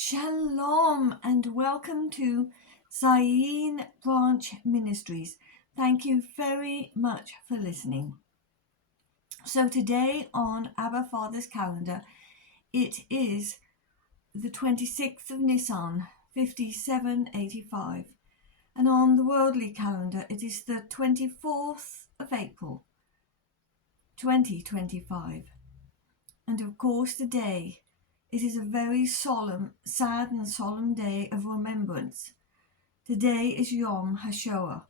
Shalom and welcome to Zayin Branch Ministries. Thank you very much for listening. So today on Abba Father's calendar, it is the 26th of Nisan, 5785. And on the worldly calendar, it is the 24th of April, 2025. And of course today, it is a very solemn, sad and solemn day of remembrance. Today is Yom HaShoah,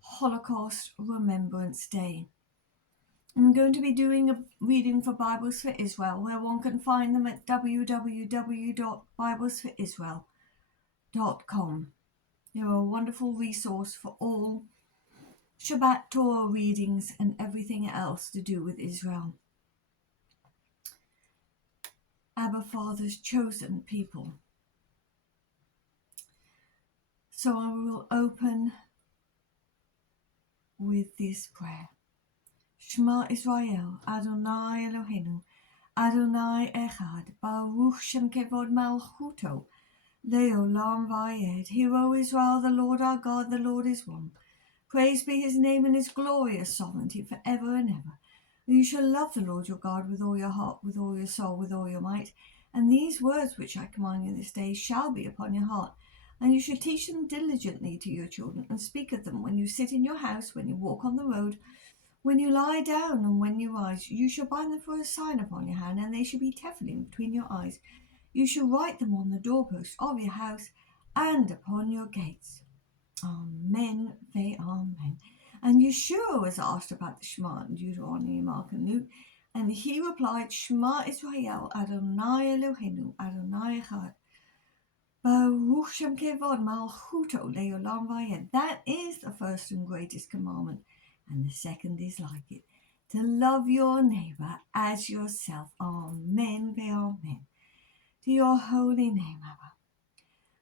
Holocaust Remembrance Day. I'm going to be doing a reading for Bibles for Israel, where one can find them at www.biblesforisrael.com. They're a wonderful resource for all Shabbat Torah readings and everything else to do with Israel. Abba Father's chosen people. So I will open with this prayer. Shema Israel, Adonai Eloheinu, Adonai Echad, Baruch Shem Kevod Malchuto, Leolam Vayed. Hear, O Israel, the Lord our God, the Lord is one. Praise be his name and his glorious sovereignty forever and ever. You shall love the Lord your God with all your heart, with all your soul, with all your might. And these words which I command you this day shall be upon your heart. And you shall teach them diligently to your children, and speak of them when you sit in your house, when you walk on the road, when you lie down, and when you rise. You shall bind them for a sign upon your hand, and they shall be tefillin between your eyes. You shall write them on the doorpost of your house and upon your gates. Amen, amen. And Yeshua was asked about the Shema in Deuteronomy, Mark, and Luke, and he replied, Shema Israel, Adonai Eloheinu, Adonai Echad, Baruch Shem Kevod Malchuto Leolam Vayed. That is the first and greatest commandment, and the second is like it, to love your neighbor as yourself. Amen, amen. To your holy name, Abba.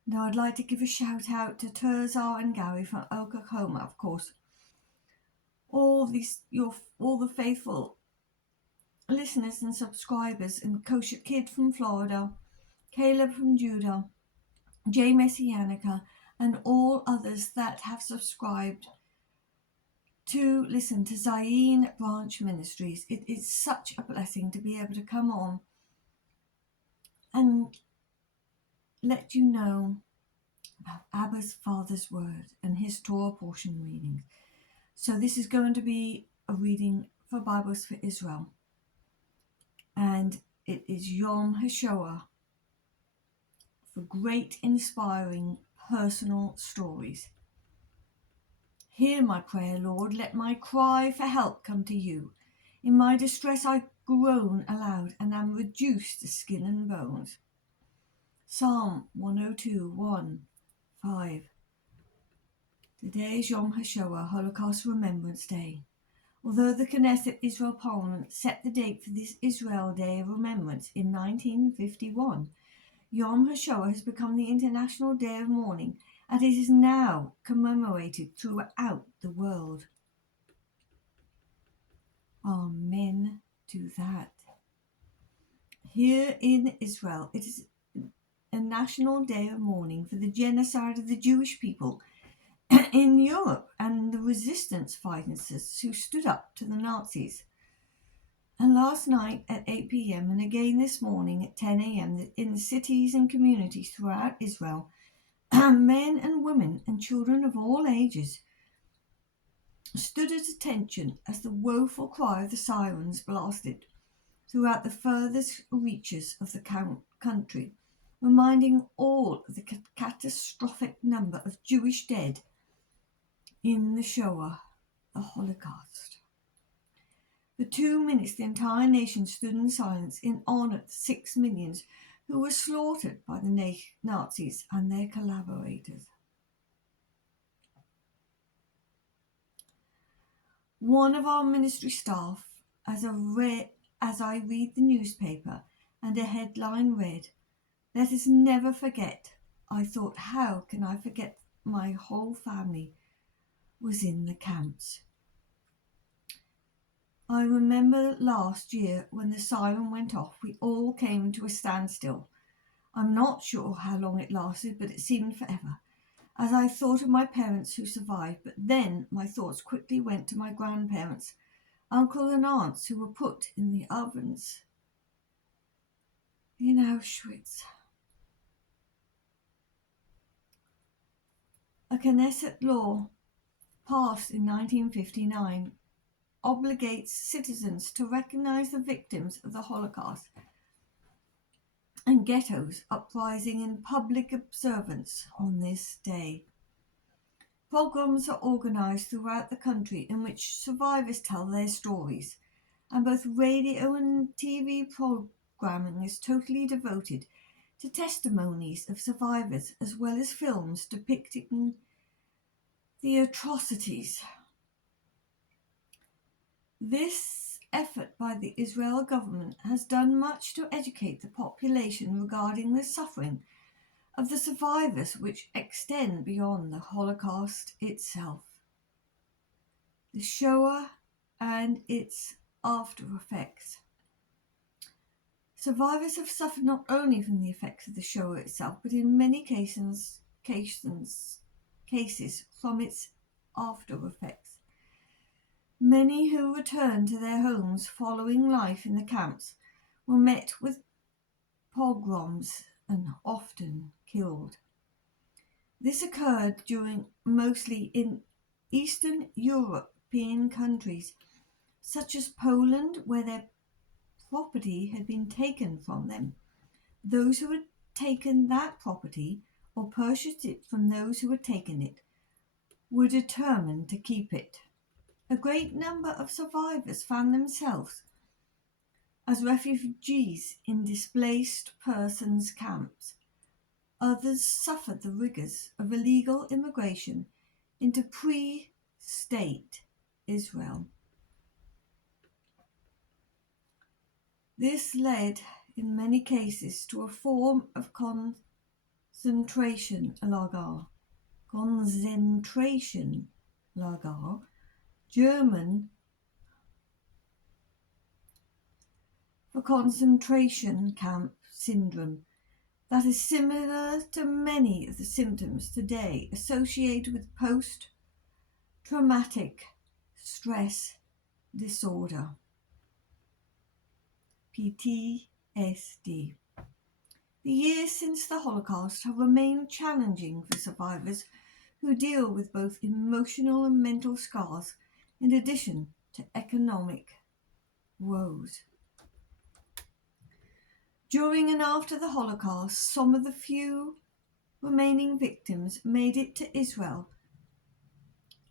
Now I'd like to give a shout out to Terzar and Gary from Oklahoma, of course. All the faithful listeners and subscribers, and Kosher Kid from Florida, Caleb from Judah, Jay Messianica, and all others that have subscribed to listen to Zayin Branch Ministries. It is such a blessing to be able to come on and let you know about Abba's Father's Word and his Torah portion readings. So this is going to be a reading for Bibles for Israel. And it is Yom HaShoah, for great, inspiring, personal stories. Hear my prayer, Lord. Let my cry for help come to you. In my distress I groan aloud and am reduced to skin and bones. Psalm 102:1-5. Today is Yom HaShoah, Holocaust Remembrance Day. Although the Knesset Israel Parliament set the date for this Israel Day of Remembrance in 1951, Yom HaShoah has become the International Day of Mourning, and it is now commemorated throughout the world. Amen to that. Here in Israel, it is a national day of mourning for the genocide of the Jewish people in Europe and the resistance fighters who stood up to the Nazis. And last night at 8 p.m. and again this morning at 10 a.m. in the cities and communities throughout Israel, men and women and children of all ages stood at attention as the woeful cry of the sirens blasted throughout the furthest reaches of the country, reminding all of the catastrophic number of Jewish dead in the Shoah, the Holocaust. For 2 minutes, the entire nation stood in silence in honor of the 6 million who were slaughtered by the Nazis and their collaborators. One of our ministry staff, as I read the newspaper, and a headline read, "Let us never forget." I thought, how can I forget my whole family was in the camps? I remember last year when the siren went off, we all came to a standstill I'm not sure how long it lasted, but it seemed forever, as I thought of my parents who survived. But then my thoughts quickly went to my grandparents, uncle and aunts who were put in the ovens in Auschwitz. A Knesset law passed in 1959 obligates citizens to recognize the victims of the Holocaust and ghettos uprising in public observance on this day. Pogroms are organized throughout the country in which survivors tell their stories, and both radio and TV programming is totally devoted to testimonies of survivors, as well as films depicting the atrocities. This effort by the Israeli government has done much to educate the population regarding the suffering of the survivors, which extend beyond the Holocaust itself. The Shoah and its after effects. Survivors have suffered not only from the effects of the Shoah itself, but in many cases from its after effects. Many who returned to their homes following life in the camps were met with pogroms and often killed. This occurred mostly in Eastern European countries, such as Poland, where their property had been taken from them. Those who had taken that property or purchased it from those who had taken it were determined to keep it. A great number of survivors found themselves as refugees in displaced persons camps. Others suffered the rigors of illegal immigration into pre-state Israel. This led, in many cases, to a form of concentration lager, German for concentration camp syndrome, that is similar to many of the symptoms today associated with post-traumatic stress disorder, PTSD. The years since the Holocaust have remained challenging for survivors who deal with both emotional and mental scars, in addition to economic woes. During and after the Holocaust, some of the few remaining victims made it to Israel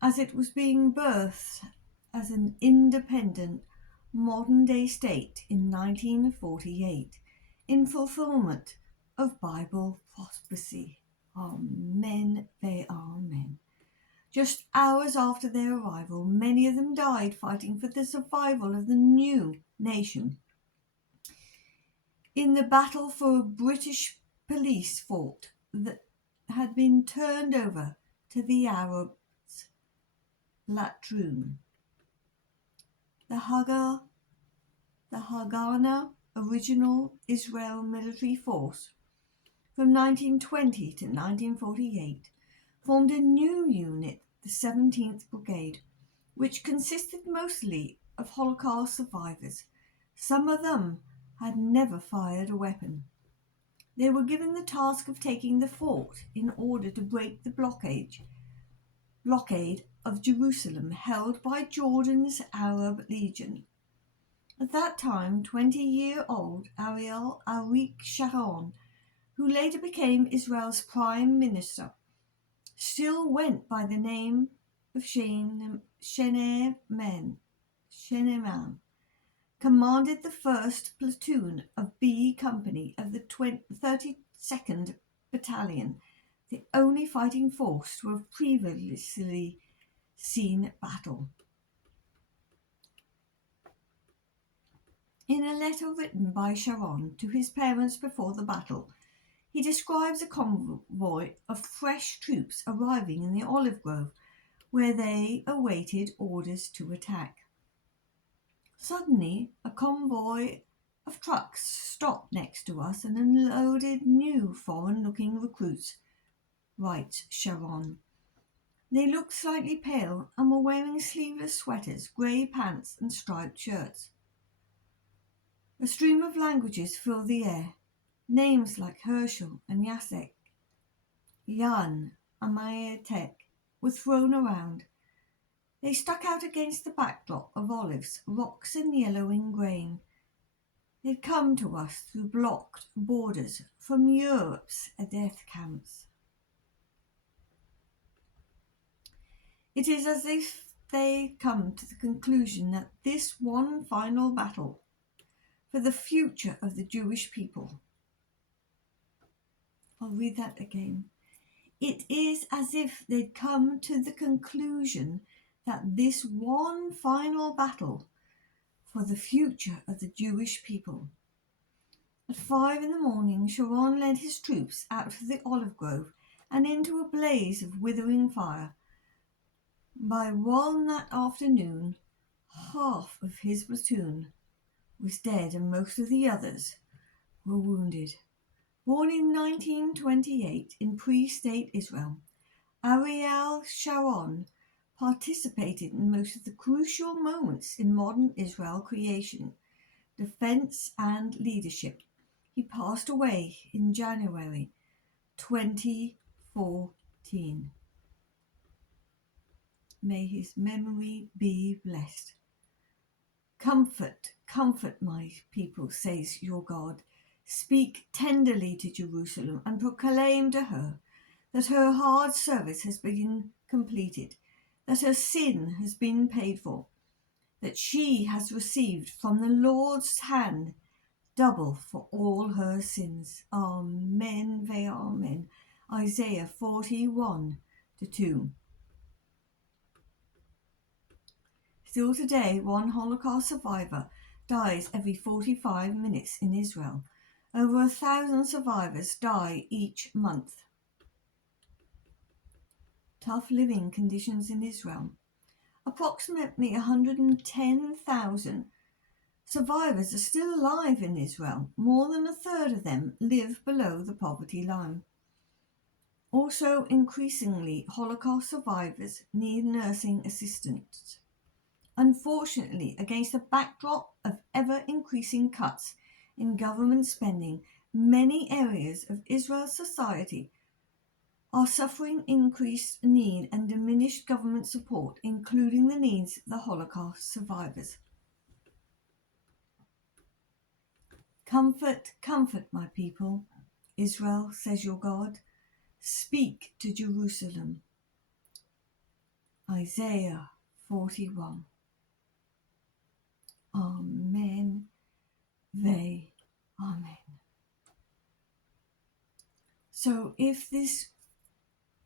as it was being birthed as an independent modern-day state in 1948 in fulfillment of Bible prophecy. Amen, amen. Just hours after their arrival, many of them died fighting for the survival of the new nation. In the battle for a British police fort that had been turned over to the Arabs' latroon. The Haganah, original Israel military force, from 1920 to 1948, formed a new unit, the 17th Brigade, which consisted mostly of Holocaust survivors. Some of them had never fired a weapon. They were given the task of taking the fort in order to break the blockade of Jerusalem held by Jordan's Arab Legion. At that time, 20-year-old Ariel Sharon, who later became Israel's prime minister, still went by the name of Sheneman, commanded the 1st Platoon of B Company of the 32nd Battalion, the only fighting force to have previously seen battle. In a letter written by Sharon to his parents before the battle, he describes a convoy of fresh troops arriving in the olive grove, where they awaited orders to attack. Suddenly, a convoy of trucks stopped next to us and unloaded new foreign-looking recruits, writes Sharon. They looked slightly pale and were wearing sleeveless sweaters, grey pants and striped shirts. A stream of languages filled the air. Names like Herschel and Jacek, Jan and Mayatek were thrown around. They stuck out against the backdrop of olives, rocks and yellowing grain. They'd come to us through blocked borders from Europe's death camps. It is as if they come to the conclusion that this one final battle for the future of the Jewish people. I'll read that again. It is as if they'd come to the conclusion that this one final battle for the future of the Jewish people. At 5 a.m, Sharon led his troops out of the olive grove and into a blaze of withering fire. By 1 that afternoon, half of his platoon was dead and most of the others were wounded. Born in 1928 in pre-state Israel, Ariel Sharon participated in most of the crucial moments in modern Israel creation, defense and leadership. He passed away in January 2014. May his memory be blessed. Comfort, comfort my people, says your God. Speak tenderly to Jerusalem and proclaim to her that her hard service has been completed, that her sin has been paid for, that she has received from the Lord's hand double for all her sins. Amen, amen. Isaiah 41:2. Still today, one Holocaust survivor dies every 45 minutes in Israel. Over 1,000 survivors die each month. Tough living conditions in Israel. Approximately 110,000 survivors are still alive in Israel. More than a third of them live below the poverty line. Also, increasingly, Holocaust survivors need nursing assistance. Unfortunately, against the backdrop of ever-increasing cuts in government spending, many areas of Israel's society are suffering increased need and diminished government support, including the needs of the Holocaust survivors. Comfort, comfort my people, Israel, says your God. Speak to Jerusalem. Isaiah 41. Amen. Amen. So if this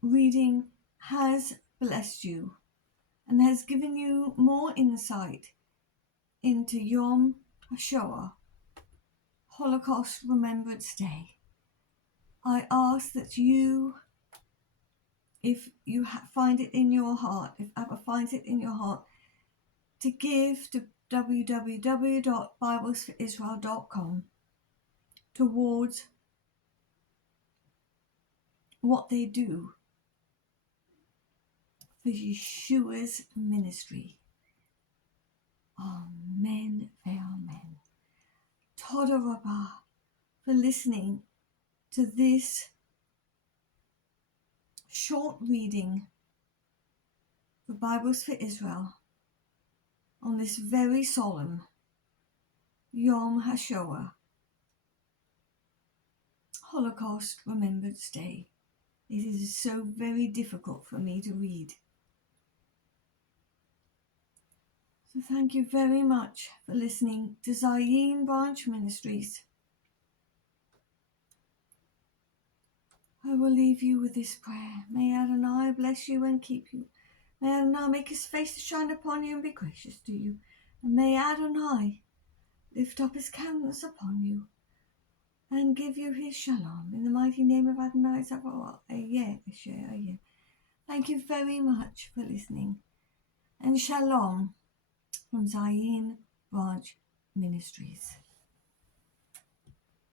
reading has blessed you and has given you more insight into Yom HaShoah, Holocaust Remembrance Day, I ask that you, if you find it in your heart, if Abba finds it in your heart, to give to www.biblesforisrael.com towards what they do for Yeshua's ministry. Amen. Amen. Toda Rabbah for listening to this short reading for Bibles for Israel on this very solemn Yom HaShoah, Holocaust Remembrance Day. It is so very difficult for me to read. So thank you very much for listening to Zayin Branch Ministries. I will leave you with this prayer. May Adonai bless you and keep you. May Adonai make his face to shine upon you and be gracious to you. And may Adonai lift up his countenance upon you and give you his shalom. In the mighty name of Adonai Zavaot. Thank you very much for listening. And shalom from Zayin Branch Ministries.